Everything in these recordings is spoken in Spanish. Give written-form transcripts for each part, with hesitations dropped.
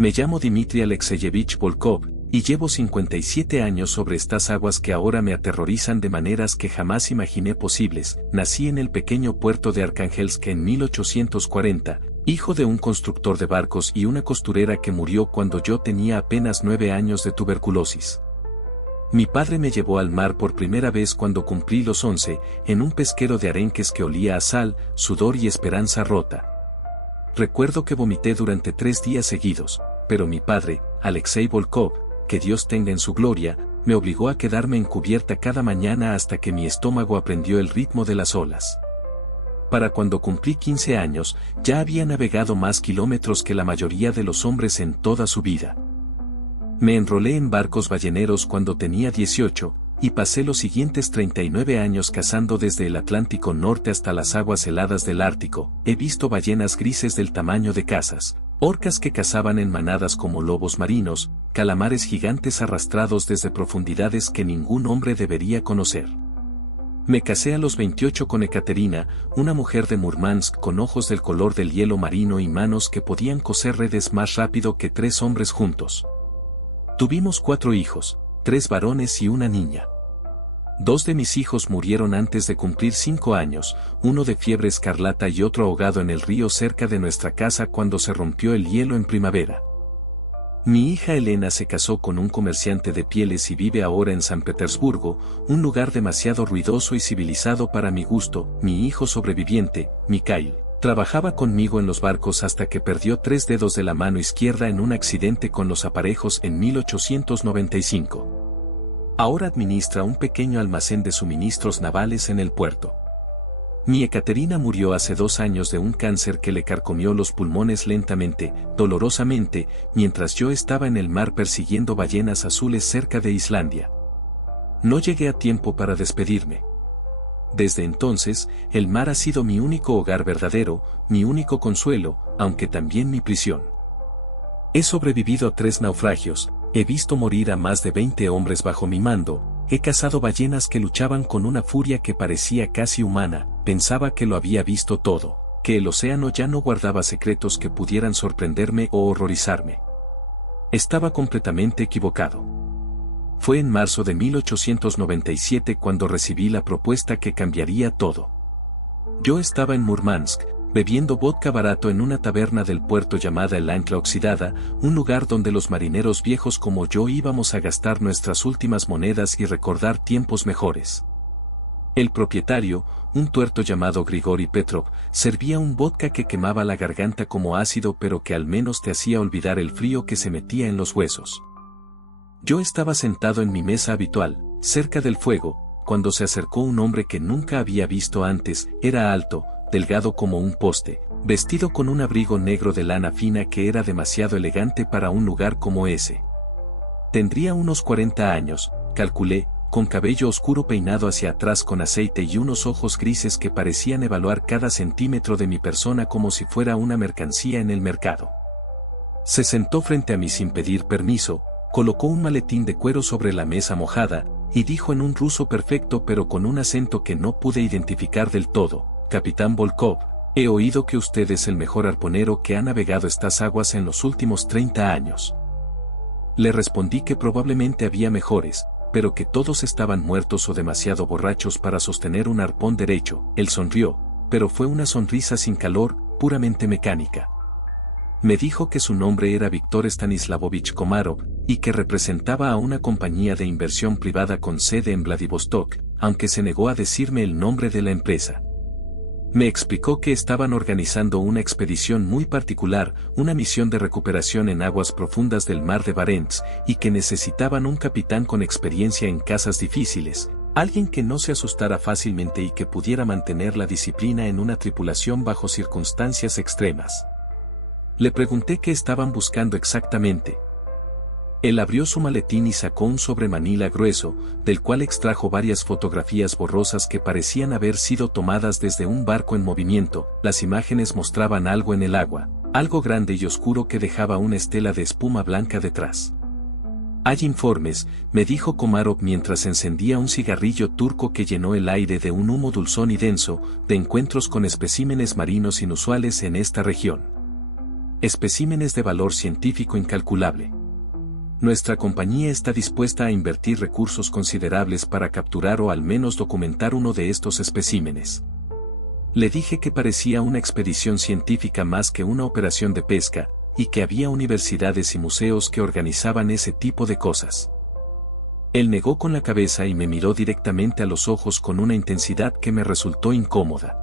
Me llamo Dmitry Alexeyevich Volkov, y llevo 57 años sobre estas aguas que ahora me aterrorizan de maneras que jamás imaginé posibles. Nací en el pequeño puerto de Archangelsk en 1840, hijo de un constructor de barcos y una costurera que murió cuando yo tenía apenas 9 años de tuberculosis. Mi padre me llevó al mar por primera vez cuando cumplí los 11, en un pesquero de arenques que olía a sal, sudor y esperanza rota. Recuerdo que vomité durante 3 días seguidos, pero mi padre, Alexei Volkov, que Dios tenga en su gloria, me obligó a quedarme en cubierta cada mañana hasta que mi estómago aprendió el ritmo de las olas. Para cuando cumplí 15 años, ya había navegado más kilómetros que la mayoría de los hombres en toda su vida. Me enrolé en barcos balleneros cuando tenía 18, y pasé los siguientes 39 años cazando desde el Atlántico Norte hasta las aguas heladas del Ártico. He visto ballenas grises del tamaño de casas, orcas que cazaban en manadas como lobos marinos, calamares gigantes arrastrados desde profundidades que ningún hombre debería conocer. Me casé a los 28 con Ekaterina, una mujer de Murmansk con ojos del color del hielo marino y manos que podían coser redes más rápido que 3 hombres juntos. Tuvimos 4 hijos, 3 varones y una niña. 2 de mis hijos murieron antes de cumplir 5 años, uno de fiebre escarlata y otro ahogado en el río cerca de nuestra casa cuando se rompió el hielo en primavera. Mi hija Elena se casó con un comerciante de pieles y vive ahora en San Petersburgo, un lugar demasiado ruidoso y civilizado para mi gusto. Mi hijo sobreviviente, Mikhail, trabajaba conmigo en los barcos hasta que perdió 3 dedos de la mano izquierda en un accidente con los aparejos en 1895. Ahora administra un pequeño almacén de suministros navales en el puerto. Mi Ekaterina murió hace 2 años de un cáncer que le carcomió los pulmones lentamente, dolorosamente, mientras yo estaba en el mar persiguiendo ballenas azules cerca de Islandia. No llegué a tiempo para despedirme. Desde entonces, el mar ha sido mi único hogar verdadero, mi único consuelo, aunque también mi prisión. He sobrevivido a 3 naufragios, he visto morir a más de 20 hombres bajo mi mando, he cazado ballenas que luchaban con una furia que parecía casi humana, pensaba que lo había visto todo, que el océano ya no guardaba secretos que pudieran sorprenderme o horrorizarme. Estaba completamente equivocado. Fue en marzo de 1897 cuando recibí la propuesta que cambiaría todo. Yo estaba en Murmansk, bebiendo vodka barato en una taberna del puerto llamada El Ancla Oxidada, un lugar donde los marineros viejos como yo íbamos a gastar nuestras últimas monedas y recordar tiempos mejores. El propietario, un tuerto llamado Grigori Petrov, servía un vodka que quemaba la garganta como ácido pero que al menos te hacía olvidar el frío que se metía en los huesos. Yo estaba sentado en mi mesa habitual, cerca del fuego, cuando se acercó un hombre que nunca había visto antes. Era alto, delgado como un poste, vestido con un abrigo negro de lana fina que era demasiado elegante para un lugar como ese. Tendría unos 40 años, calculé, con cabello oscuro peinado hacia atrás con aceite y unos ojos grises que parecían evaluar cada centímetro de mi persona como si fuera una mercancía en el mercado. Se sentó frente a mí sin pedir permiso, colocó un maletín de cuero sobre la mesa mojada, y dijo en un ruso perfecto pero con un acento que no pude identificar del todo: Capitán Volkov, he oído que usted es el mejor arponero que ha navegado estas aguas en los últimos 30 años. Le respondí que probablemente había mejores, pero que todos estaban muertos o demasiado borrachos para sostener un arpón derecho. Él sonrió, pero fue una sonrisa sin calor, puramente mecánica. Me dijo que su nombre era Víctor Stanislavovich Komarov, y que representaba a una compañía de inversión privada con sede en Vladivostok, aunque se negó a decirme el nombre de la empresa. Me explicó que estaban organizando una expedición muy particular, una misión de recuperación en aguas profundas del mar de Barents, y que necesitaban un capitán con experiencia en cazas difíciles, alguien que no se asustara fácilmente y que pudiera mantener la disciplina en una tripulación bajo circunstancias extremas. Le pregunté qué estaban buscando exactamente. Él abrió su maletín y sacó un sobre manila grueso, del cual extrajo varias fotografías borrosas que parecían haber sido tomadas desde un barco en movimiento. Las imágenes mostraban algo en el agua, algo grande y oscuro que dejaba una estela de espuma blanca detrás. Hay informes, me dijo Komarov mientras encendía un cigarrillo turco que llenó el aire de un humo dulzón y denso, de encuentros con especímenes marinos inusuales en esta región. Especímenes de valor científico incalculable. Nuestra compañía está dispuesta a invertir recursos considerables para capturar o al menos documentar uno de estos especímenes. Le dije que parecía una expedición científica más que una operación de pesca, y que había universidades y museos que organizaban ese tipo de cosas. Él negó con la cabeza y me miró directamente a los ojos con una intensidad que me resultó incómoda.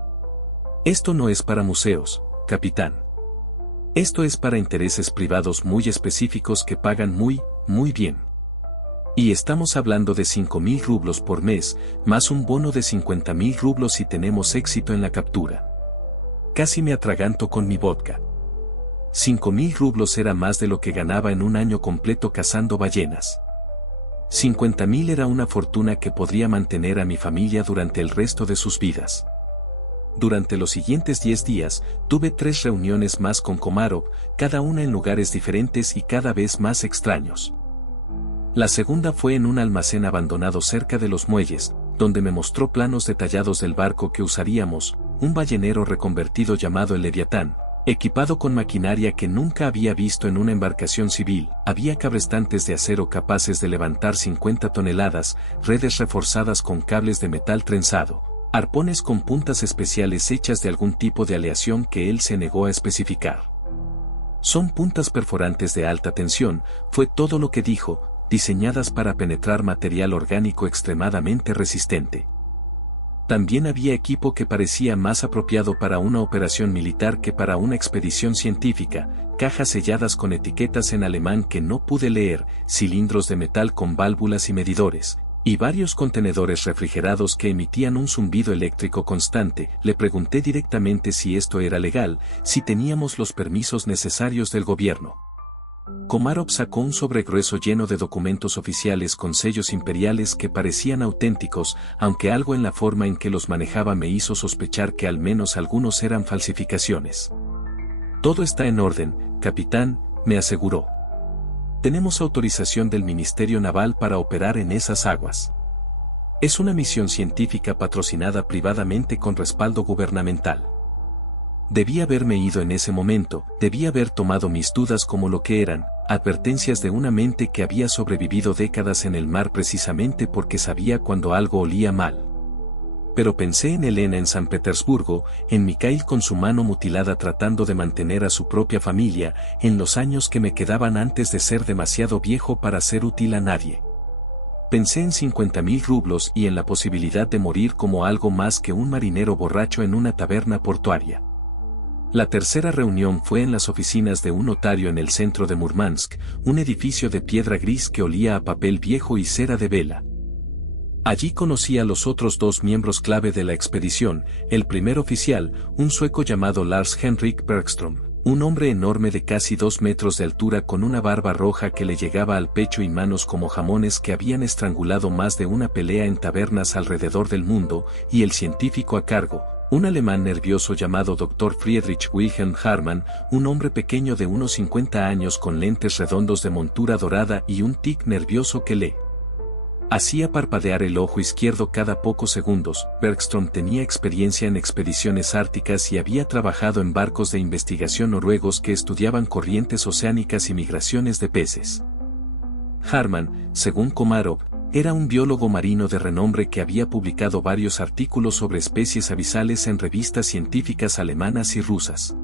Esto no es para museos, capitán. Esto es para intereses privados muy específicos que pagan muy bien. Y estamos hablando de 5.000 rublos por mes, más un bono de 50.000 rublos si tenemos éxito en la captura. Casi me atraganto con mi vodka. 5.000 rublos era más de lo que ganaba en un año completo cazando ballenas. 50.000 era una fortuna que podría mantener a mi familia durante el resto de sus vidas. Durante los siguientes 10 días, tuve 3 reuniones más con Komarov, cada una en lugares diferentes y cada vez más extraños. La segunda fue en un almacén abandonado cerca de los muelles, donde me mostró planos detallados del barco que usaríamos, un ballenero reconvertido llamado el Leviatán, equipado con maquinaria que nunca había visto en una embarcación civil. Había cabrestantes de acero capaces de levantar 50 toneladas, redes reforzadas con cables de metal trenzado, arpones con puntas especiales hechas de algún tipo de aleación que él se negó a especificar. Son puntas perforantes de alta tensión, fue todo lo que dijo, diseñadas para penetrar material orgánico extremadamente resistente. También había equipo que parecía más apropiado para una operación militar que para una expedición científica, cajas selladas con etiquetas en alemán que no pude leer, cilindros de metal con válvulas y medidores, y varios contenedores refrigerados que emitían un zumbido eléctrico constante. Le pregunté directamente si esto era legal, si teníamos los permisos necesarios del gobierno. Komarov sacó un sobre grueso lleno de documentos oficiales con sellos imperiales que parecían auténticos, aunque algo en la forma en que los manejaba me hizo sospechar que al menos algunos eran falsificaciones. Todo está en orden, capitán, me aseguró. Tenemos autorización del Ministerio Naval para operar en esas aguas. Es una misión científica patrocinada privadamente con respaldo gubernamental. Debí haberme ido en ese momento, debí haber tomado mis dudas como lo que eran, advertencias de una mente que había sobrevivido décadas en el mar precisamente porque sabía cuando algo olía mal. Pero pensé en Elena en San Petersburgo, en Mikhail con su mano mutilada tratando de mantener a su propia familia, en los años que me quedaban antes de ser demasiado viejo para ser útil a nadie. Pensé en 50.000 rublos y en la posibilidad de morir como algo más que un marinero borracho en una taberna portuaria. La tercera reunión fue en las oficinas de un notario en el centro de Murmansk, un edificio de piedra gris que olía a papel viejo y cera de vela. Allí conocí a los otros 2 miembros clave de la expedición, el primer oficial, un sueco llamado Lars Henrik Bergström, un hombre enorme de casi 2 metros de altura con una barba roja que le llegaba al pecho y manos como jamones que habían estrangulado más de una pelea en tabernas alrededor del mundo, y el científico a cargo, un alemán nervioso llamado Dr. Friedrich Wilhelm Hartmann, un hombre pequeño de unos 50 años con lentes redondos de montura dorada y un tic nervioso que le hacía parpadear el ojo izquierdo cada pocos segundos. Bergström tenía experiencia en expediciones árticas y había trabajado en barcos de investigación noruegos que estudiaban corrientes oceánicas y migraciones de peces. Hartmann, según Komarov, era un biólogo marino de renombre que había publicado varios artículos sobre especies abisales en revistas científicas alemanas y rusas.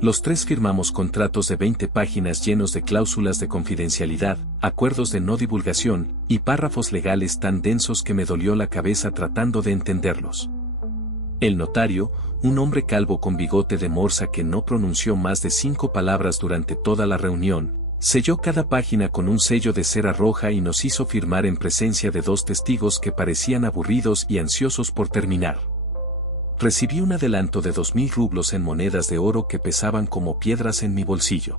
Los 3 firmamos contratos de 20 páginas llenos de cláusulas de confidencialidad, acuerdos de no divulgación, y párrafos legales tan densos que me dolió la cabeza tratando de entenderlos. El notario, un hombre calvo con bigote de morsa que no pronunció más de 5 palabras durante toda la reunión, selló cada página con un sello de cera roja y nos hizo firmar en presencia de 2 testigos que parecían aburridos y ansiosos por terminar. Recibí un adelanto de 2.000 rublos en monedas de oro que pesaban como piedras en mi bolsillo.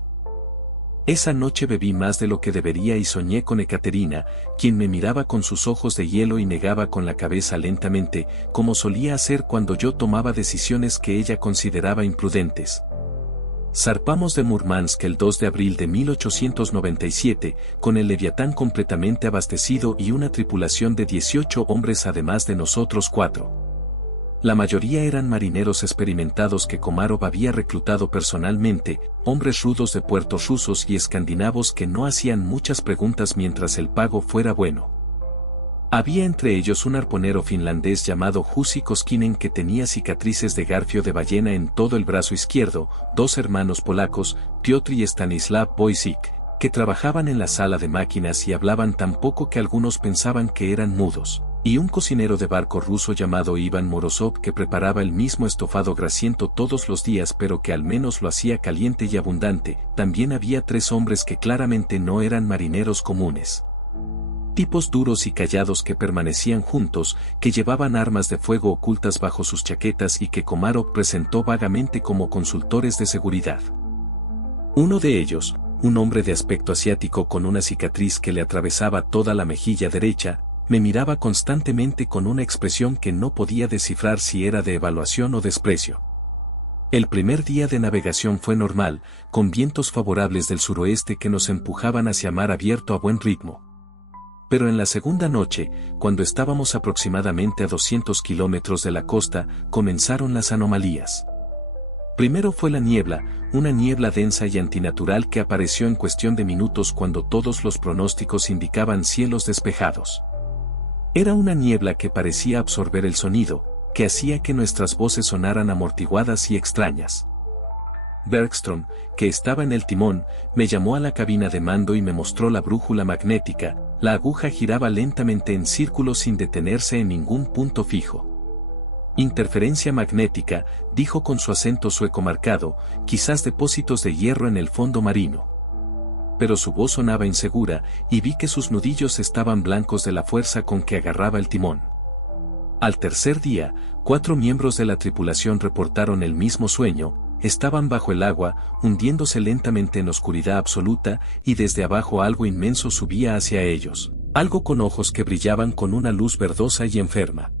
Esa noche bebí más de lo que debería y soñé con Ekaterina, quien me miraba con sus ojos de hielo y negaba con la cabeza lentamente, como solía hacer cuando yo tomaba decisiones que ella consideraba imprudentes. Zarpamos de Murmansk el 2 de abril de 1897, con el Leviatán completamente abastecido y una tripulación de 18 hombres además de nosotros 4. La mayoría eran marineros experimentados que Komarov había reclutado personalmente, hombres rudos de puertos rusos y escandinavos que no hacían muchas preguntas mientras el pago fuera bueno. Había entre ellos un arponero finlandés llamado Jussi Koskinen que tenía cicatrices de garfio de ballena en todo el brazo izquierdo, dos hermanos polacos, Piotr y Stanislav Wojcik, que trabajaban en la sala de máquinas y hablaban tan poco que algunos pensaban que eran mudos, y un cocinero de barco ruso llamado Ivan Morozov que preparaba el mismo estofado grasiento todos los días pero que al menos lo hacía caliente y abundante. También había 3 hombres que claramente no eran marineros comunes. Tipos duros y callados que permanecían juntos, que llevaban armas de fuego ocultas bajo sus chaquetas y que Komarov presentó vagamente como consultores de seguridad. Uno de ellos, un hombre de aspecto asiático con una cicatriz que le atravesaba toda la mejilla derecha, me miraba constantemente con una expresión que no podía descifrar si era de evaluación o desprecio. El primer día de navegación fue normal, con vientos favorables del suroeste que nos empujaban hacia mar abierto a buen ritmo. Pero en la segunda noche, cuando estábamos aproximadamente a 200 kilómetros de la costa, comenzaron las anomalías. Primero fue la niebla, una niebla densa y antinatural que apareció en cuestión de minutos cuando todos los pronósticos indicaban cielos despejados. Era una niebla que parecía absorber el sonido, que hacía que nuestras voces sonaran amortiguadas y extrañas. Bergström, que estaba en el timón, me llamó a la cabina de mando y me mostró la brújula magnética. La aguja giraba lentamente en círculos sin detenerse en ningún punto fijo. Interferencia magnética, dijo con su acento sueco marcado, quizás depósitos de hierro en el fondo marino. Pero su voz sonaba insegura, y vi que sus nudillos estaban blancos de la fuerza con que agarraba el timón. Al tercer día, 4 miembros de la tripulación reportaron el mismo sueño. Estaban bajo el agua, hundiéndose lentamente en oscuridad absoluta, y desde abajo algo inmenso subía hacia ellos, algo con ojos que brillaban con una luz verdosa y enferma.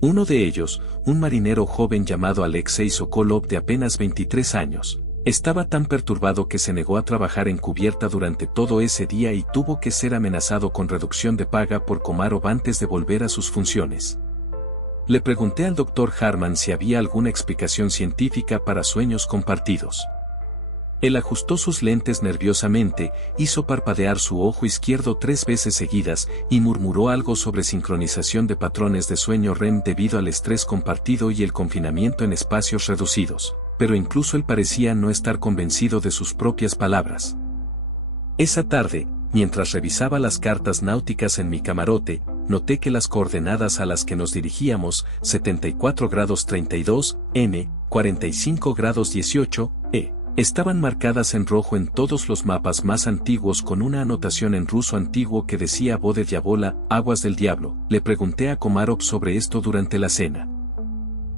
Uno de ellos, un marinero joven llamado Alexei Sokolov de apenas 23 años, estaba tan perturbado que se negó a trabajar en cubierta durante todo ese día y tuvo que ser amenazado con reducción de paga por Komarov antes de volver a sus funciones. Le pregunté al Dr. Harman si había alguna explicación científica para sueños compartidos. Él ajustó sus lentes nerviosamente, hizo parpadear su ojo izquierdo 3 veces seguidas y murmuró algo sobre sincronización de patrones de sueño REM debido al estrés compartido y el confinamiento en espacios reducidos, pero incluso él parecía no estar convencido de sus propias palabras. Esa tarde, mientras revisaba las cartas náuticas en mi camarote, noté que las coordenadas a las que nos dirigíamos, 74 grados 32, N, 45 grados 18, E, estaban marcadas en rojo en todos los mapas más antiguos con una anotación en ruso antiguo que decía Vode Diavola, aguas del diablo. Le pregunté a Komarov sobre esto durante la cena.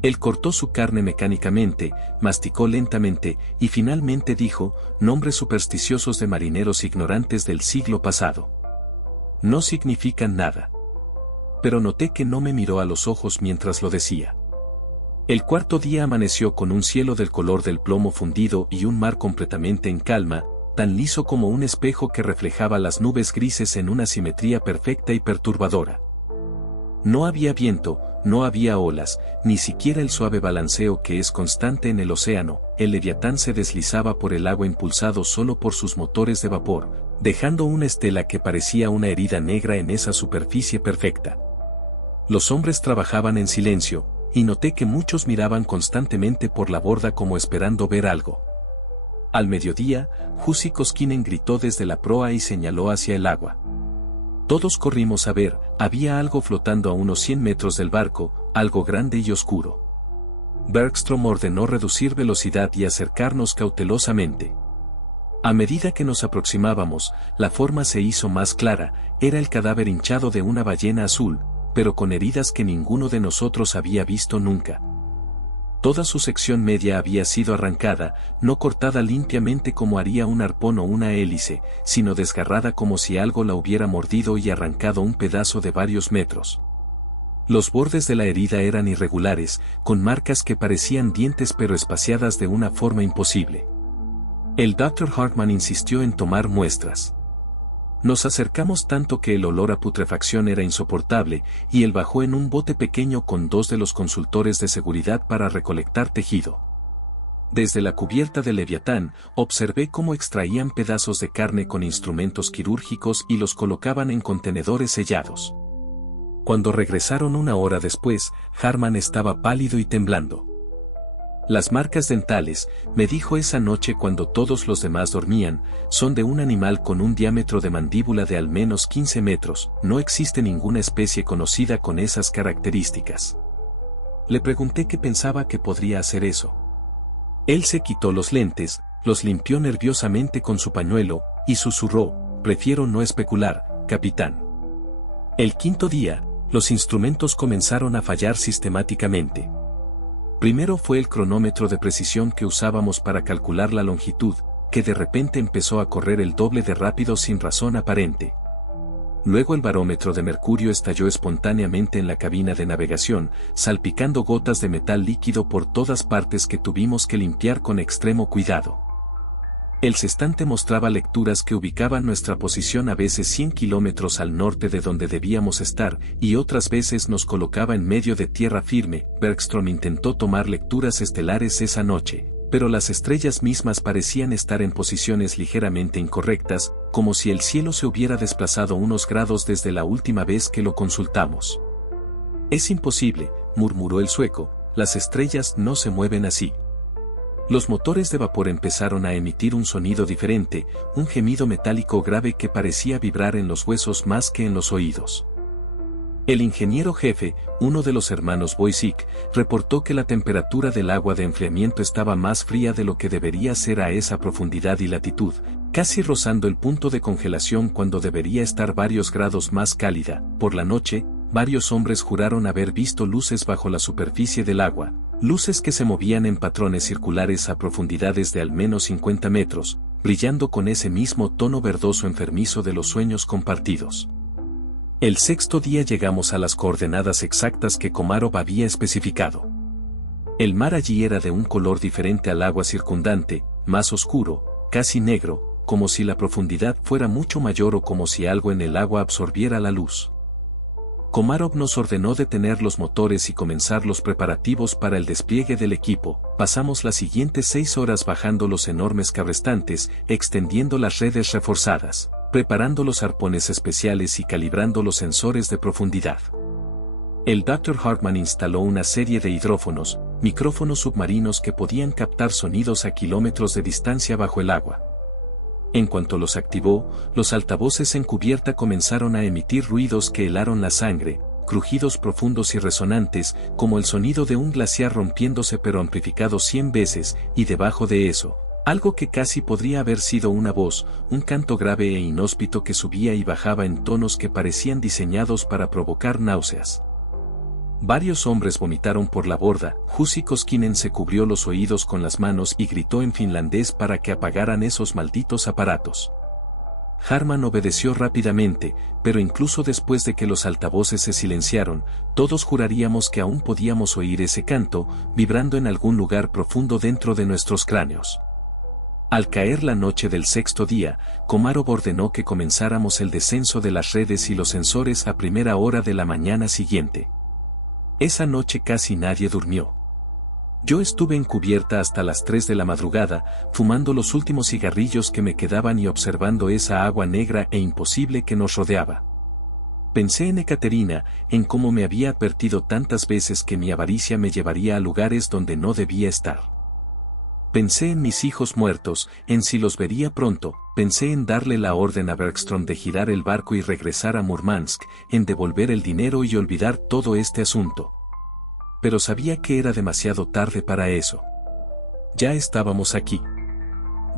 Él cortó su carne mecánicamente, masticó lentamente, y finalmente dijo, nombres supersticiosos de marineros ignorantes del siglo pasado. No significan nada. Pero noté que no me miró a los ojos mientras lo decía. El cuarto día amaneció con un cielo del color del plomo fundido y un mar completamente en calma, tan liso como un espejo que reflejaba las nubes grises en una simetría perfecta y perturbadora. No había viento, no había olas, ni siquiera el suave balanceo que es constante en el océano. El Leviatán se deslizaba por el agua impulsado solo por sus motores de vapor, dejando una estela que parecía una herida negra en esa superficie perfecta. Los hombres trabajaban en silencio, y noté que muchos miraban constantemente por la borda como esperando ver algo. Al mediodía, Jussi Koskinen gritó desde la proa y señaló hacia el agua. Todos corrimos a ver, había algo flotando a unos 100 metros del barco, algo grande y oscuro. Bergström ordenó reducir velocidad y acercarnos cautelosamente. A medida que nos aproximábamos, la forma se hizo más clara, era el cadáver hinchado de una ballena azul, pero con heridas que ninguno de nosotros había visto nunca. Toda su sección media había sido arrancada, no cortada limpiamente como haría un arpón o una hélice, sino desgarrada como si algo la hubiera mordido y arrancado un pedazo de varios metros. Los bordes de la herida eran irregulares, con marcas que parecían dientes pero espaciadas de una forma imposible. El Dr. Hartman insistió en tomar muestras. Nos acercamos tanto que el olor a putrefacción era insoportable, y él bajó en un bote pequeño con 2 de los consultores de seguridad para recolectar tejido. Desde la cubierta del Leviatán, observé cómo extraían pedazos de carne con instrumentos quirúrgicos y los colocaban en contenedores sellados. Cuando regresaron una hora después, Harman estaba pálido y temblando. Las marcas dentales, me dijo esa noche cuando todos los demás dormían, son de un animal con un diámetro de mandíbula de al menos 15 metros, no existe ninguna especie conocida con esas características. Le pregunté qué pensaba que podría hacer eso. Él se quitó los lentes, los limpió nerviosamente con su pañuelo, y susurró, prefiero no especular, capitán. El quinto día, los instrumentos comenzaron a fallar sistemáticamente. Primero fue el cronómetro de precisión que usábamos para calcular la longitud, que de repente empezó a correr el doble de rápido sin razón aparente. Luego el barómetro de mercurio estalló espontáneamente en la cabina de navegación, salpicando gotas de metal líquido por todas partes que tuvimos que limpiar con extremo cuidado. El sextante mostraba lecturas que ubicaban nuestra posición a veces 100 kilómetros al norte de donde debíamos estar, y otras veces nos colocaba en medio de tierra firme. Bergstrom intentó tomar lecturas estelares esa noche, pero las estrellas mismas parecían estar en posiciones ligeramente incorrectas, como si el cielo se hubiera desplazado unos grados desde la última vez que lo consultamos. Es imposible, murmuró el sueco, las estrellas no se mueven así. Los motores de vapor empezaron a emitir un sonido diferente, un gemido metálico grave que parecía vibrar en los huesos más que en los oídos. El ingeniero jefe, uno de los hermanos Boisic, reportó que la temperatura del agua de enfriamiento estaba más fría de lo que debería ser a esa profundidad y latitud, casi rozando el punto de congelación cuando debería estar varios grados más cálida. Por la noche, varios hombres juraron haber visto luces bajo la superficie del agua, luces que se movían en patrones circulares a profundidades de al menos 50 metros, brillando con ese mismo tono verdoso enfermizo de los sueños compartidos. El sexto día llegamos a las coordenadas exactas que Komarov había especificado. El mar allí era de un color diferente al agua circundante, más oscuro, casi negro, como si la profundidad fuera mucho mayor o como si algo en el agua absorbiera la luz. Komarov nos ordenó detener los motores y comenzar los preparativos para el despliegue del equipo. Pasamos las siguientes 6 horas bajando los enormes cabrestantes, extendiendo las redes reforzadas, preparando los arpones especiales y calibrando los sensores de profundidad. El Dr. Hartman instaló una serie de hidrófonos, micrófonos submarinos que podían captar sonidos a kilómetros de distancia bajo el agua. En cuanto los activó, los altavoces en cubierta comenzaron a emitir ruidos que helaron la sangre, crujidos profundos y resonantes, como el sonido de un glaciar rompiéndose pero amplificado 100 veces, y debajo de eso, algo que casi podría haber sido una voz, un canto grave e inhóspito que subía y bajaba en tonos que parecían diseñados para provocar náuseas. Varios hombres vomitaron por la borda. Jussi Koskinen se cubrió los oídos con las manos y gritó en finlandés para que apagaran esos malditos aparatos. Harman obedeció rápidamente, pero incluso después de que los altavoces se silenciaron, todos juraríamos que aún podíamos oír ese canto, vibrando en algún lugar profundo dentro de nuestros cráneos. Al caer la noche del sexto día, Komarov ordenó que comenzáramos el descenso de las redes y los sensores a primera hora de la mañana siguiente. Esa noche casi nadie durmió. Yo estuve en cubierta hasta las 3 de la madrugada, fumando los últimos cigarrillos que me quedaban y observando esa agua negra e imposible que nos rodeaba. Pensé en Ekaterina, en cómo me había advertido tantas veces que mi avaricia me llevaría a lugares donde no debía estar. Pensé en mis hijos muertos, en si los vería pronto, pensé en darle la orden a Bergstrom de girar el barco y regresar a Murmansk, en devolver el dinero y olvidar todo este asunto. Pero sabía que era demasiado tarde para eso. Ya estábamos aquí.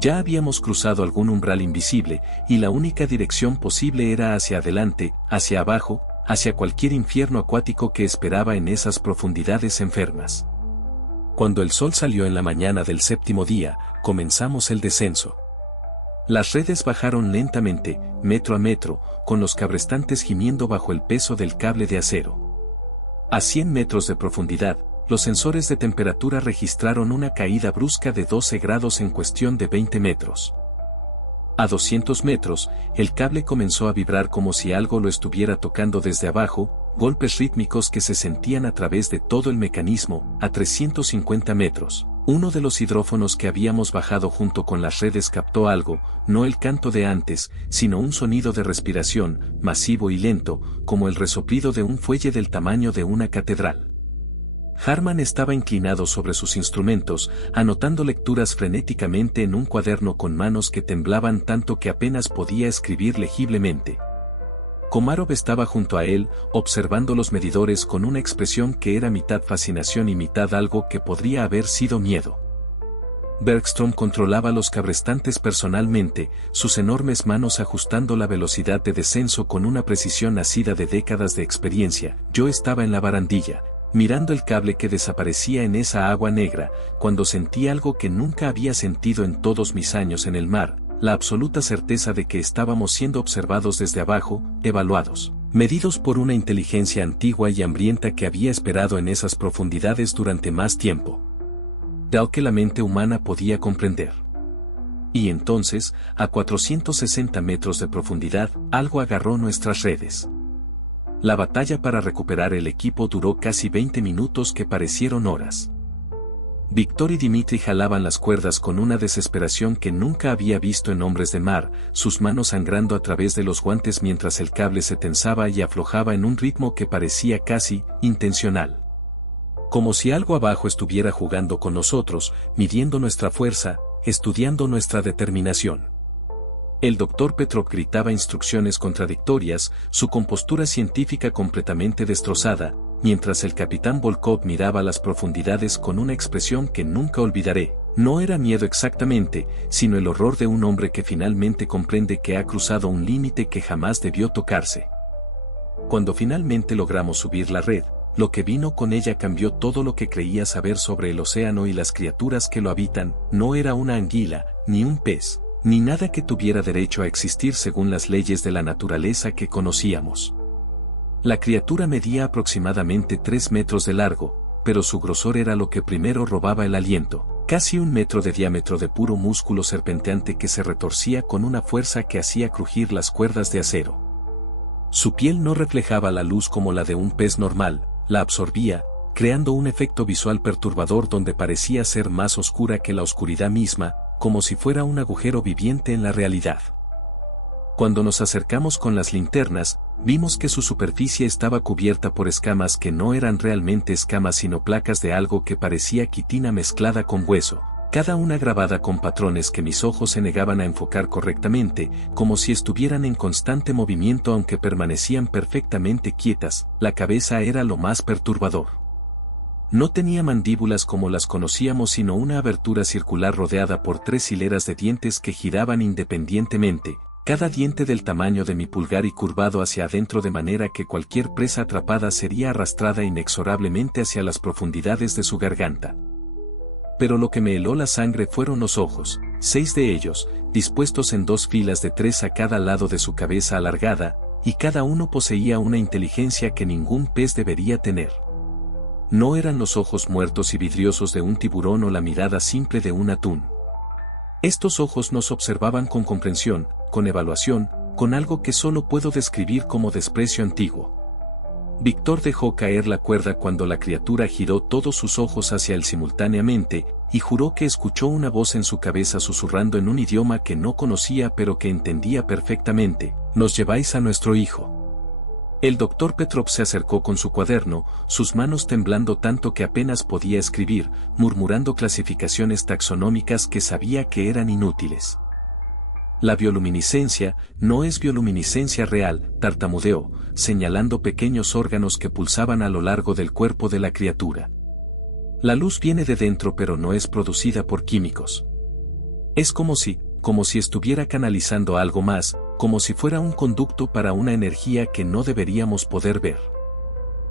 Ya habíamos cruzado algún umbral invisible, y la única dirección posible era hacia adelante, hacia abajo, hacia cualquier infierno acuático que esperaba en esas profundidades enfermas. Cuando el sol salió en la mañana del séptimo día, comenzamos el descenso. Las redes bajaron lentamente, metro a metro, con los cabrestantes gimiendo bajo el peso del cable de acero. A 100 metros de profundidad, los sensores de temperatura registraron una caída brusca de 12 grados en cuestión de 20 metros. A 200 metros, el cable comenzó a vibrar como si algo lo estuviera tocando desde abajo, golpes rítmicos que se sentían a través de todo el mecanismo. A 350 metros, uno de los hidrófonos que habíamos bajado junto con las redes captó algo, no el canto de antes, sino un sonido de respiración, masivo y lento, como el resoplido de un fuelle del tamaño de una catedral. Harman estaba inclinado sobre sus instrumentos, anotando lecturas frenéticamente en un cuaderno con manos que temblaban tanto que apenas podía escribir legiblemente. Komarov estaba junto a él, observando los medidores con una expresión que era mitad fascinación y mitad algo que podría haber sido miedo. Bergstrom controlaba los cabrestantes personalmente, sus enormes manos ajustando la velocidad de descenso con una precisión nacida de décadas de experiencia. Yo estaba en la barandilla, mirando el cable que desaparecía en esa agua negra, cuando sentí algo que nunca había sentido en todos mis años en el mar, la absoluta certeza de que estábamos siendo observados desde abajo, evaluados, medidos por una inteligencia antigua y hambrienta que había esperado en esas profundidades durante más tiempo de lo que la mente humana podía comprender. Y entonces, a 460 metros de profundidad, algo agarró nuestras redes. La batalla para recuperar el equipo duró casi 20 minutos que parecieron horas. Víctor y Dimitri jalaban las cuerdas con una desesperación que nunca había visto en hombres de mar, sus manos sangrando a través de los guantes mientras el cable se tensaba y aflojaba en un ritmo que parecía casi intencional. Como si algo abajo estuviera jugando con nosotros, midiendo nuestra fuerza, estudiando nuestra determinación. El doctor Petrov gritaba instrucciones contradictorias, su compostura científica completamente destrozada, mientras el capitán Volkov miraba las profundidades con una expresión que nunca olvidaré. No era miedo exactamente, sino el horror de un hombre que finalmente comprende que ha cruzado un límite que jamás debió tocarse. Cuando finalmente logramos subir la red, lo que vino con ella cambió todo lo que creía saber sobre el océano y las criaturas que lo habitan. No era una anguila, ni un pez, ni nada que tuviera derecho a existir según las leyes de la naturaleza que conocíamos. La criatura medía aproximadamente 3 metros de largo, pero su grosor era lo que primero robaba el aliento, casi 1 metro de diámetro de puro músculo serpenteante que se retorcía con una fuerza que hacía crujir las cuerdas de acero. Su piel no reflejaba la luz como la de un pez normal, la absorbía, creando un efecto visual perturbador donde parecía ser más oscura que la oscuridad misma, como si fuera un agujero viviente en la realidad. Cuando nos acercamos con las linternas, vimos que su superficie estaba cubierta por escamas que no eran realmente escamas sino placas de algo que parecía quitina mezclada con hueso, cada una grabada con patrones que mis ojos se negaban a enfocar correctamente, como si estuvieran en constante movimiento aunque permanecían perfectamente quietas. La cabeza era lo más perturbador. No tenía mandíbulas como las conocíamos sino una abertura circular rodeada por 3 hileras de dientes que giraban independientemente, cada diente del tamaño de mi pulgar y curvado hacia adentro de manera que cualquier presa atrapada sería arrastrada inexorablemente hacia las profundidades de su garganta. Pero lo que me heló la sangre fueron los ojos, 6 de ellos, dispuestos en 2 filas de 3 a cada lado de su cabeza alargada, y cada uno poseía una inteligencia que ningún pez debería tener. No eran los ojos muertos y vidriosos de un tiburón o la mirada simple de un atún. Estos ojos nos observaban con comprensión, con evaluación, con algo que solo puedo describir como desprecio antiguo. Víctor dejó caer la cuerda cuando la criatura giró todos sus ojos hacia él simultáneamente, y juró que escuchó una voz en su cabeza susurrando en un idioma que no conocía pero que entendía perfectamente: «Nos lleváis a nuestro hijo». El doctor Petrov se acercó con su cuaderno, sus manos temblando tanto que apenas podía escribir, murmurando clasificaciones taxonómicas que sabía que eran inútiles. La bioluminiscencia no es bioluminiscencia real, tartamudeó, señalando pequeños órganos que pulsaban a lo largo del cuerpo de la criatura. La luz viene de dentro pero no es producida por químicos. Es como si estuviera canalizando algo más, como si fuera un conducto para una energía que no deberíamos poder ver.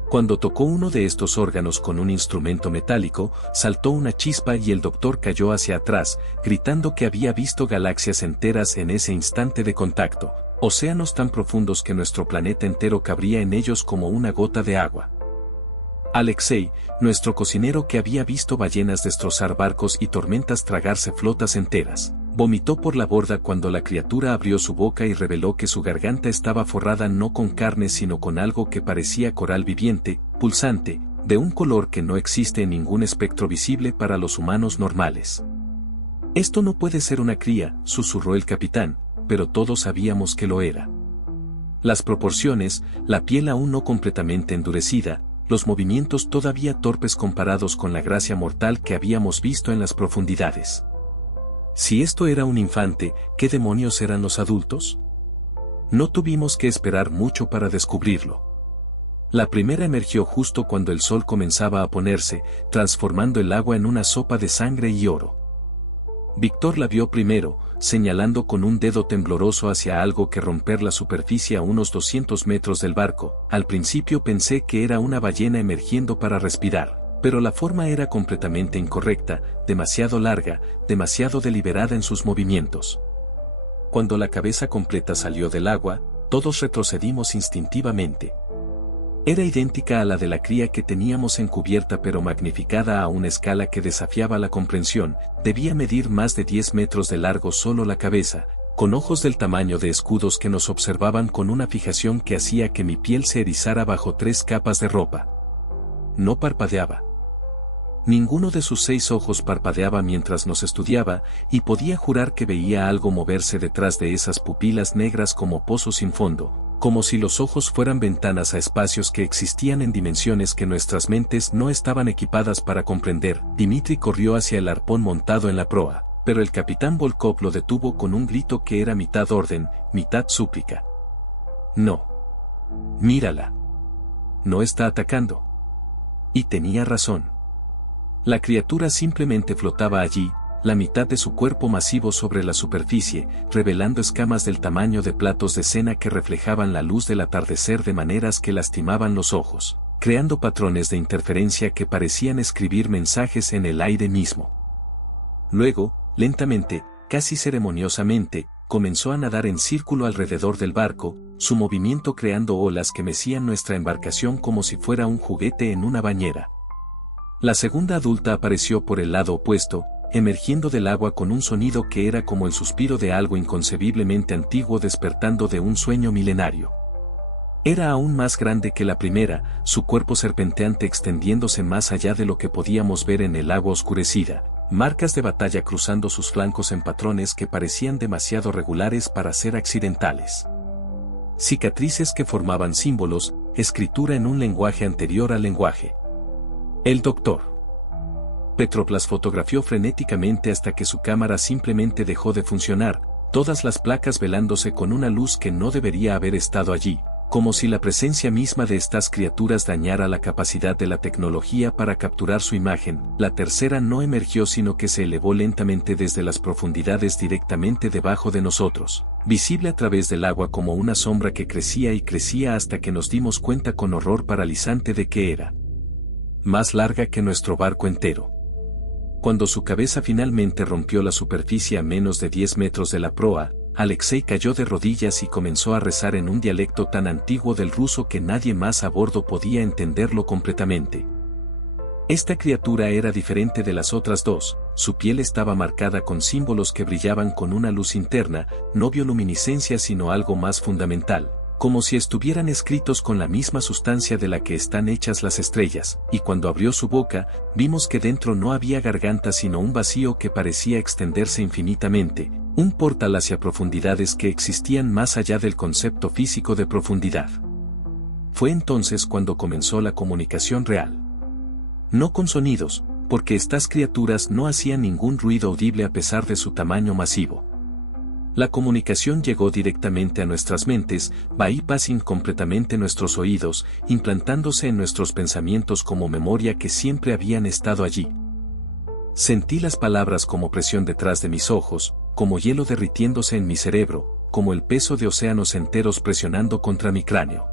Cuando tocó uno de estos órganos con un instrumento metálico, saltó una chispa y el doctor cayó hacia atrás, gritando que había visto galaxias enteras en ese instante de contacto, océanos tan profundos que nuestro planeta entero cabría en ellos como una gota de agua. Alexei, nuestro cocinero que había visto ballenas destrozar barcos y tormentas tragarse flotas enteras, Vomitó por la borda cuando la criatura abrió su boca y reveló que su garganta estaba forrada no con carne sino con algo que parecía coral viviente, pulsante, de un color que no existe en ningún espectro visible para los humanos normales. «Esto no puede ser una cría», susurró el capitán, pero todos sabíamos que lo era. Las proporciones, la piel aún no completamente endurecida, los movimientos todavía torpes comparados con la gracia mortal que habíamos visto en las profundidades. Si esto era un infante, ¿qué demonios eran los adultos? No tuvimos que esperar mucho para descubrirlo. La primera emergió justo cuando el sol comenzaba a ponerse, transformando el agua en una sopa de sangre y oro. Víctor la vio primero, señalando con un dedo tembloroso hacia algo que romper la superficie a unos 200 metros del barco. Al principio pensé que era una ballena emergiendo para respirar, pero la forma era completamente incorrecta, demasiado larga, demasiado deliberada en sus movimientos. Cuando la cabeza completa salió del agua, todos retrocedimos instintivamente. Era idéntica a la de la cría que teníamos encubierta pero magnificada a una escala que desafiaba la comprensión. Debía medir más de 10 metros de largo solo la cabeza, con ojos del tamaño de escudos que nos observaban con una fijación que hacía que mi piel se erizara bajo 3 capas de ropa. No parpadeaba. Ninguno de sus 6 ojos parpadeaba mientras nos estudiaba, y podía jurar que veía algo moverse detrás de esas pupilas negras como pozos sin fondo, como si los ojos fueran ventanas a espacios que existían en dimensiones que nuestras mentes no estaban equipadas para comprender. Dimitri corrió hacia el arpón montado en la proa, pero el capitán Volkov lo detuvo con un grito que era mitad orden, mitad súplica. «No. Mírala. No está atacando». Y tenía razón. La criatura simplemente flotaba allí, la mitad de su cuerpo masivo sobre la superficie, revelando escamas del tamaño de platos de cena que reflejaban la luz del atardecer de maneras que lastimaban los ojos, creando patrones de interferencia que parecían escribir mensajes en el aire mismo. Luego, lentamente, casi ceremoniosamente, comenzó a nadar en círculo alrededor del barco, su movimiento creando olas que mecían nuestra embarcación como si fuera un juguete en una bañera. La segunda adulta apareció por el lado opuesto, emergiendo del agua con un sonido que era como el suspiro de algo inconcebiblemente antiguo despertando de un sueño milenario. Era aún más grande que la primera, su cuerpo serpenteante extendiéndose más allá de lo que podíamos ver en el agua oscurecida, marcas de batalla cruzando sus flancos en patrones que parecían demasiado regulares para ser accidentales. Cicatrices que formaban símbolos, escritura en un lenguaje anterior al lenguaje. El doctor Petrov las fotografió frenéticamente hasta que su cámara simplemente dejó de funcionar, todas las placas velándose con una luz que no debería haber estado allí, como si la presencia misma de estas criaturas dañara la capacidad de la tecnología para capturar su imagen. La tercera no emergió sino que se elevó lentamente desde las profundidades directamente debajo de nosotros, visible a través del agua como una sombra que crecía y crecía hasta que nos dimos cuenta con horror paralizante de que era más larga que nuestro barco entero. Cuando su cabeza finalmente rompió la superficie a menos de 10 metros de la proa, Alexei cayó de rodillas y comenzó a rezar en un dialecto tan antiguo del ruso que nadie más a bordo podía entenderlo completamente. Esta criatura era diferente de las otras dos, su piel estaba marcada con símbolos que brillaban con una luz interna, no bioluminiscencia sino algo más fundamental, como si estuvieran escritos con la misma sustancia de la que están hechas las estrellas, y cuando abrió su boca, vimos que dentro no había garganta sino un vacío que parecía extenderse infinitamente, un portal hacia profundidades que existían más allá del concepto físico de profundidad. Fue entonces cuando comenzó la comunicación real. No con sonidos, porque estas criaturas no hacían ningún ruido audible a pesar de su tamaño masivo. La comunicación llegó directamente a nuestras mentes, bypassing completamente nuestros oídos, implantándose en nuestros pensamientos como memoria que siempre habían estado allí. Sentí las palabras como presión detrás de mis ojos, como hielo derritiéndose en mi cerebro, como el peso de océanos enteros presionando contra mi cráneo.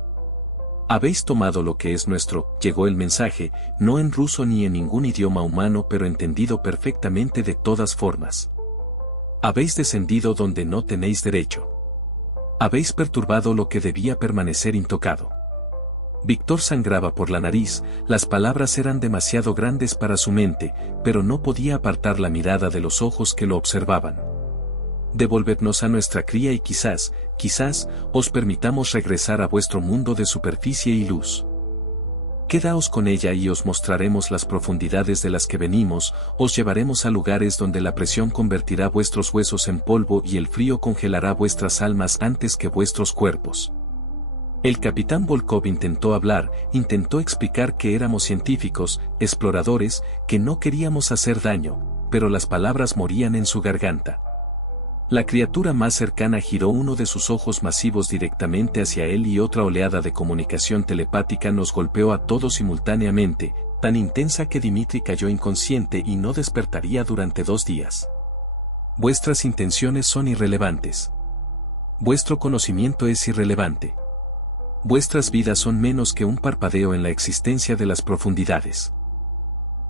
Habéis tomado lo que es nuestro, llegó el mensaje, no en ruso ni en ningún idioma humano pero entendido perfectamente de todas formas. Habéis descendido donde no tenéis derecho. Habéis perturbado lo que debía permanecer intocado. Víctor sangraba por la nariz, las palabras eran demasiado grandes para su mente, pero no podía apartar la mirada de los ojos que lo observaban. Devolvednos a nuestra cría y quizás, os permitamos regresar a vuestro mundo de superficie y luz. Quedaos con ella y os mostraremos las profundidades de las que venimos, os llevaremos a lugares donde la presión convertirá vuestros huesos en polvo y el frío congelará vuestras almas antes que vuestros cuerpos. El capitán Volkov intentó hablar, intentó explicar que éramos científicos, exploradores, que no queríamos hacer daño, pero las palabras morían en su garganta. La criatura más cercana giró uno de sus ojos masivos directamente hacia él y otra oleada de comunicación telepática nos golpeó a todos simultáneamente, tan intensa que Dimitri cayó inconsciente y no despertaría durante 2 días. Vuestras intenciones son irrelevantes. Vuestro conocimiento es irrelevante. Vuestras vidas son menos que un parpadeo en la existencia de las profundidades.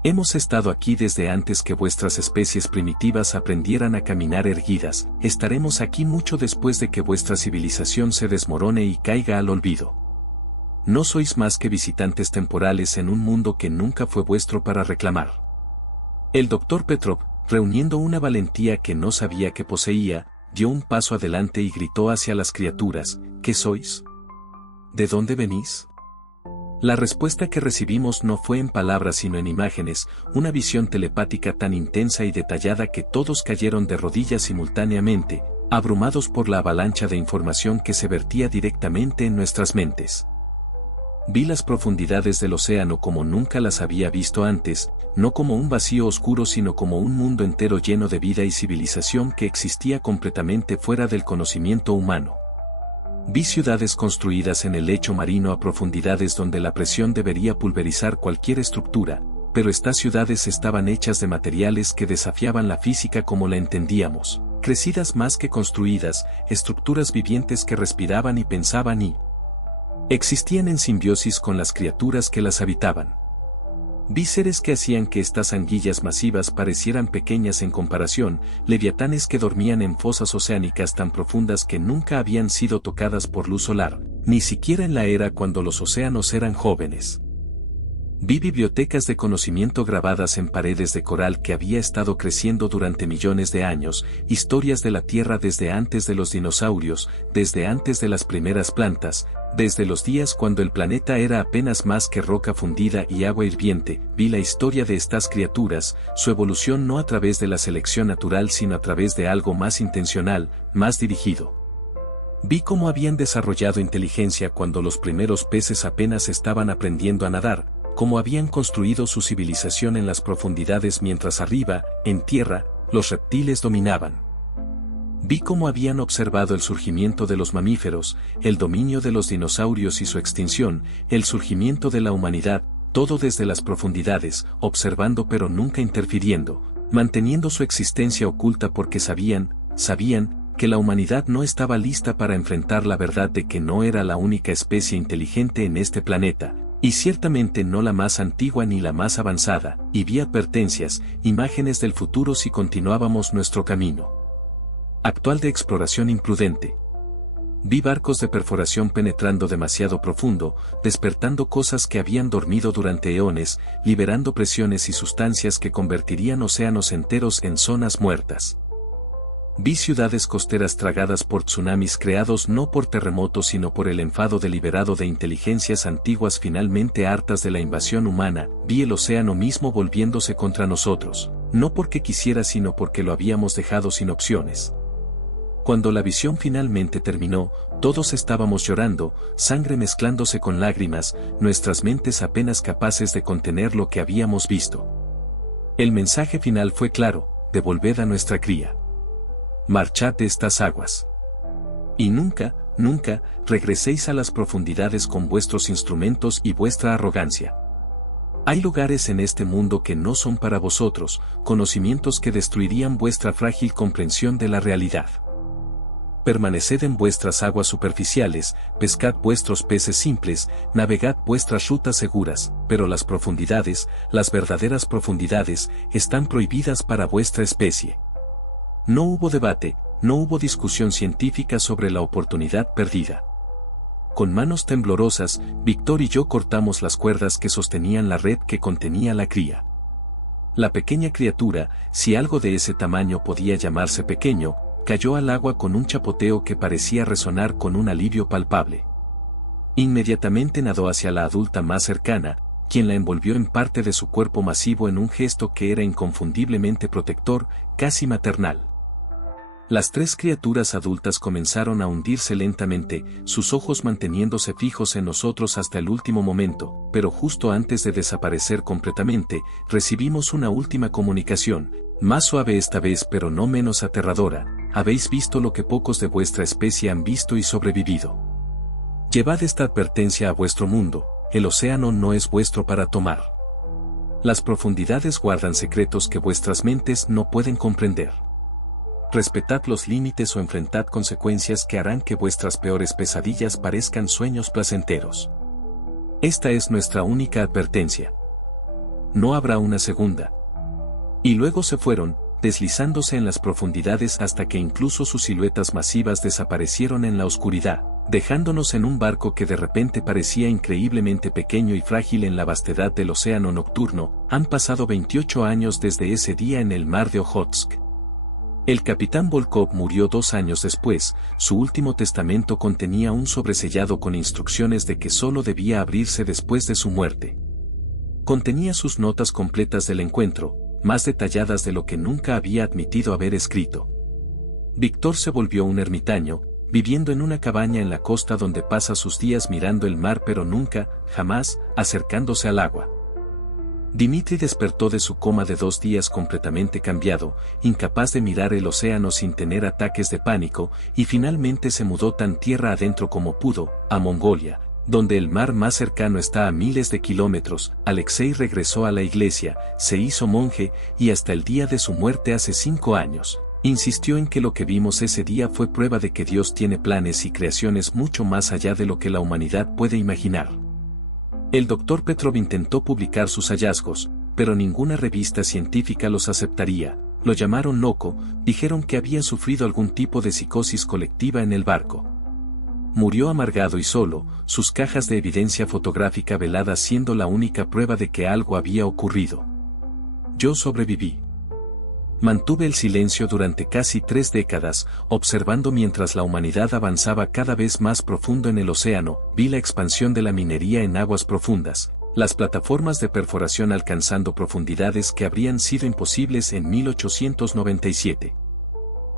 Hemos estado aquí desde antes que vuestras especies primitivas aprendieran a caminar erguidas, estaremos aquí mucho después de que vuestra civilización se desmorone y caiga al olvido. No sois más que visitantes temporales en un mundo que nunca fue vuestro para reclamar. El Dr. Petrov, reuniendo una valentía que no sabía que poseía, dio un paso adelante y gritó hacia las criaturas, ¿qué sois? ¿De dónde venís? La respuesta que recibimos no fue en palabras sino en imágenes, una visión telepática tan intensa y detallada que todos cayeron de rodillas simultáneamente, abrumados por la avalancha de información que se vertía directamente en nuestras mentes. Vi las profundidades del océano como nunca las había visto antes, no como un vacío oscuro sino como un mundo entero lleno de vida y civilización que existía completamente fuera del conocimiento humano. Vi ciudades construidas en el lecho marino a profundidades donde la presión debería pulverizar cualquier estructura, pero estas ciudades estaban hechas de materiales que desafiaban la física como la entendíamos, crecidas más que construidas, estructuras vivientes que respiraban y pensaban y existían en simbiosis con las criaturas que las habitaban. Vi seres que hacían que estas anguillas masivas parecieran pequeñas en comparación, leviatanes que dormían en fosas oceánicas tan profundas que nunca habían sido tocadas por luz solar, ni siquiera en la era cuando los océanos eran jóvenes. Vi bibliotecas de conocimiento grabadas en paredes de coral que había estado creciendo durante millones de años, historias de la Tierra desde antes de los dinosaurios, desde antes de las primeras plantas, desde los días cuando el planeta era apenas más que roca fundida y agua hirviente. Vi la historia de estas criaturas, su evolución no a través de la selección natural sino a través de algo más intencional, más dirigido. Vi cómo habían desarrollado inteligencia cuando los primeros peces apenas estaban aprendiendo a nadar, cómo habían construido su civilización en las profundidades mientras arriba, en tierra, los reptiles dominaban. Vi cómo habían observado el surgimiento de los mamíferos, el dominio de los dinosaurios y su extinción, el surgimiento de la humanidad, todo desde las profundidades, observando pero nunca interfiriendo, manteniendo su existencia oculta porque sabían que la humanidad no estaba lista para enfrentar la verdad de que no era la única especie inteligente en este planeta, y ciertamente no la más antigua ni la más avanzada, y vi advertencias, imágenes del futuro si continuábamos nuestro camino actual de exploración imprudente. Vi barcos de perforación penetrando demasiado profundo, despertando cosas que habían dormido durante eones, liberando presiones y sustancias que convertirían océanos enteros en zonas muertas. Vi ciudades costeras tragadas por tsunamis creados no por terremotos sino por el enfado deliberado de inteligencias antiguas finalmente hartas de la invasión humana. Vi el océano mismo volviéndose contra nosotros, no porque quisiera sino porque lo habíamos dejado sin opciones. Cuando la visión finalmente terminó, todos estábamos llorando, sangre mezclándose con lágrimas, nuestras mentes apenas capaces de contener lo que habíamos visto. El mensaje final fue claro: devolved a nuestra cría. Marchad de estas aguas. Y nunca, nunca, regreséis a las profundidades con vuestros instrumentos y vuestra arrogancia. Hay lugares en este mundo que no son para vosotros, conocimientos que destruirían vuestra frágil comprensión de la realidad. Permaneced en vuestras aguas superficiales, pescad vuestros peces simples, navegad vuestras rutas seguras, pero las profundidades, las verdaderas profundidades, están prohibidas para vuestra especie. No hubo debate, no hubo discusión científica sobre la oportunidad perdida. Con manos temblorosas, Víctor y yo cortamos las cuerdas que sostenían la red que contenía la cría. La pequeña criatura, si algo de ese tamaño podía llamarse pequeño, cayó al agua con un chapoteo que parecía resonar con un alivio palpable. Inmediatamente nadó hacia la adulta más cercana, quien la envolvió en parte de su cuerpo masivo en un gesto que era inconfundiblemente protector, casi maternal. Las tres criaturas adultas comenzaron a hundirse lentamente, sus ojos manteniéndose fijos en nosotros hasta el último momento, pero justo antes de desaparecer completamente, recibimos una última comunicación, más suave esta vez pero no menos aterradora: habéis visto lo que pocos de vuestra especie han visto y sobrevivido. Llevad esta advertencia a vuestro mundo: el océano no es vuestro para tomar. Las profundidades guardan secretos que vuestras mentes no pueden comprender. Respetad los límites o enfrentad consecuencias que harán que vuestras peores pesadillas parezcan sueños placenteros. Esta es nuestra única advertencia. No habrá una segunda. Y luego se fueron, deslizándose en las profundidades hasta que incluso sus siluetas masivas desaparecieron en la oscuridad, dejándonos en un barco que de repente parecía increíblemente pequeño y frágil en la vastedad del océano nocturno. Han pasado 28 años desde ese día en el mar de Ojotsk. El capitán Volkov murió 2 años después. Su último testamento contenía un sobresellado con instrucciones de que solo debía abrirse después de su muerte. Contenía sus notas completas del encuentro, más detalladas de lo que nunca había admitido haber escrito. Víctor se volvió un ermitaño, viviendo en una cabaña en la costa donde pasa sus días mirando el mar pero nunca, jamás, acercándose al agua. Dimitri despertó de su coma de 2 días completamente cambiado, incapaz de mirar el océano sin tener ataques de pánico, y finalmente se mudó tan tierra adentro como pudo, a Mongolia, donde el mar más cercano está a miles de kilómetros. Alexei regresó a la iglesia, se hizo monje, y hasta el día de su muerte hace 5 años, insistió en que lo que vimos ese día fue prueba de que Dios tiene planes y creaciones mucho más allá de lo que la humanidad puede imaginar. El Dr. Petrov intentó publicar sus hallazgos, pero ninguna revista científica los aceptaría. Lo llamaron loco, dijeron que había sufrido algún tipo de psicosis colectiva en el barco. Murió amargado y solo, sus cajas de evidencia fotográfica veladas siendo la única prueba de que algo había ocurrido. Yo sobreviví. Mantuve el silencio durante casi 3 décadas, observando mientras la humanidad avanzaba cada vez más profundo en el océano. Vi la expansión de la minería en aguas profundas, las plataformas de perforación alcanzando profundidades que habrían sido imposibles en 1897.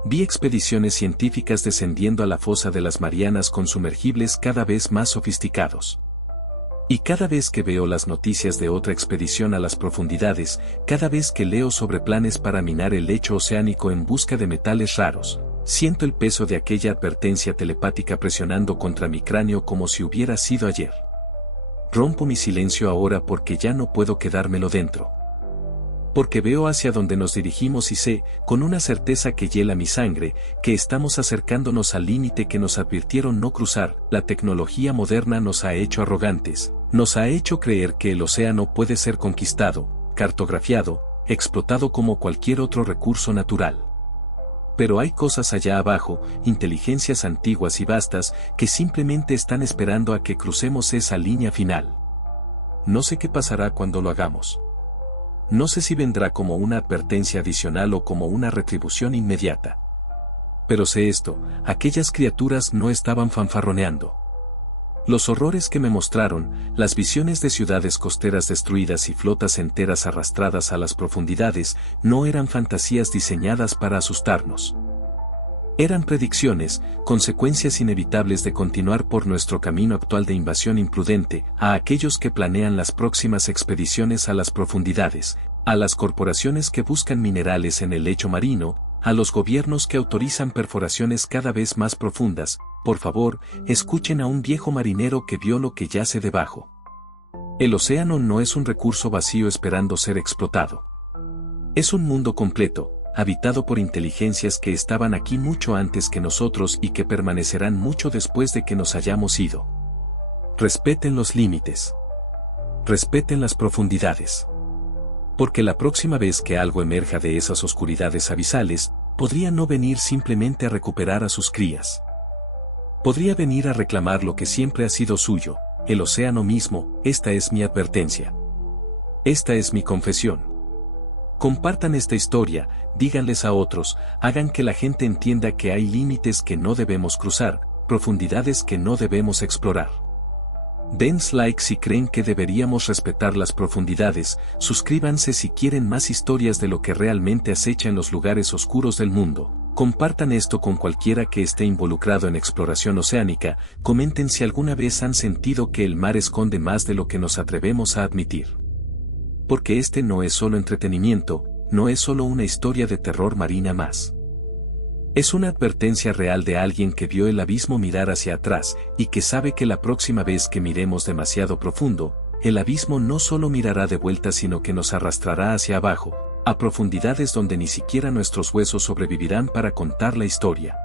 Vi expediciones científicas descendiendo a la fosa de las Marianas con sumergibles cada vez más sofisticados. Y cada vez que veo las noticias de otra expedición a las profundidades, cada vez que leo sobre planes para minar el lecho oceánico en busca de metales raros, siento el peso de aquella advertencia telepática presionando contra mi cráneo como si hubiera sido ayer. Rompo mi silencio ahora porque ya no puedo quedármelo dentro. Porque veo hacia donde nos dirigimos y sé, con una certeza que hiela mi sangre, que estamos acercándonos al límite que nos advirtieron no cruzar. La tecnología moderna nos ha hecho arrogantes, nos ha hecho creer que el océano puede ser conquistado, cartografiado, explotado como cualquier otro recurso natural. Pero hay cosas allá abajo, inteligencias antiguas y vastas, que simplemente están esperando a que crucemos esa línea final. No sé qué pasará cuando lo hagamos. No sé si vendrá como una advertencia adicional o como una retribución inmediata. Pero sé esto: aquellas criaturas no estaban fanfarroneando. Los horrores que me mostraron, las visiones de ciudades costeras destruidas y flotas enteras arrastradas a las profundidades, no eran fantasías diseñadas para asustarnos. Eran predicciones, consecuencias inevitables de continuar por nuestro camino actual de invasión imprudente. A aquellos que planean las próximas expediciones a las profundidades, a las corporaciones que buscan minerales en el lecho marino, a los gobiernos que autorizan perforaciones cada vez más profundas, por favor, escuchen a un viejo marinero que vio lo que yace debajo. El océano no es un recurso vacío esperando ser explotado. Es un mundo completo, habitado por inteligencias que estaban aquí mucho antes que nosotros y que permanecerán mucho después de que nos hayamos ido. Respeten los límites. Respeten las profundidades. Porque la próxima vez que algo emerja de esas oscuridades abisales, podría no venir simplemente a recuperar a sus crías. Podría venir a reclamar lo que siempre ha sido suyo, el océano mismo. Esta es mi advertencia. Esta es mi confesión. Compartan esta historia, díganles a otros, hagan que la gente entienda que hay límites que no debemos cruzar, profundidades que no debemos explorar. Dense like si creen que deberíamos respetar las profundidades, suscríbanse si quieren más historias de lo que realmente acecha en los lugares oscuros del mundo. Compartan esto con cualquiera que esté involucrado en exploración oceánica, comenten si alguna vez han sentido que el mar esconde más de lo que nos atrevemos a admitir. Porque este no es solo entretenimiento, no es solo una historia de terror marina más. Es una advertencia real de alguien que vio el abismo mirar hacia atrás y que sabe que la próxima vez que miremos demasiado profundo, el abismo no solo mirará de vuelta sino que nos arrastrará hacia abajo, a profundidades donde ni siquiera nuestros huesos sobrevivirán para contar la historia.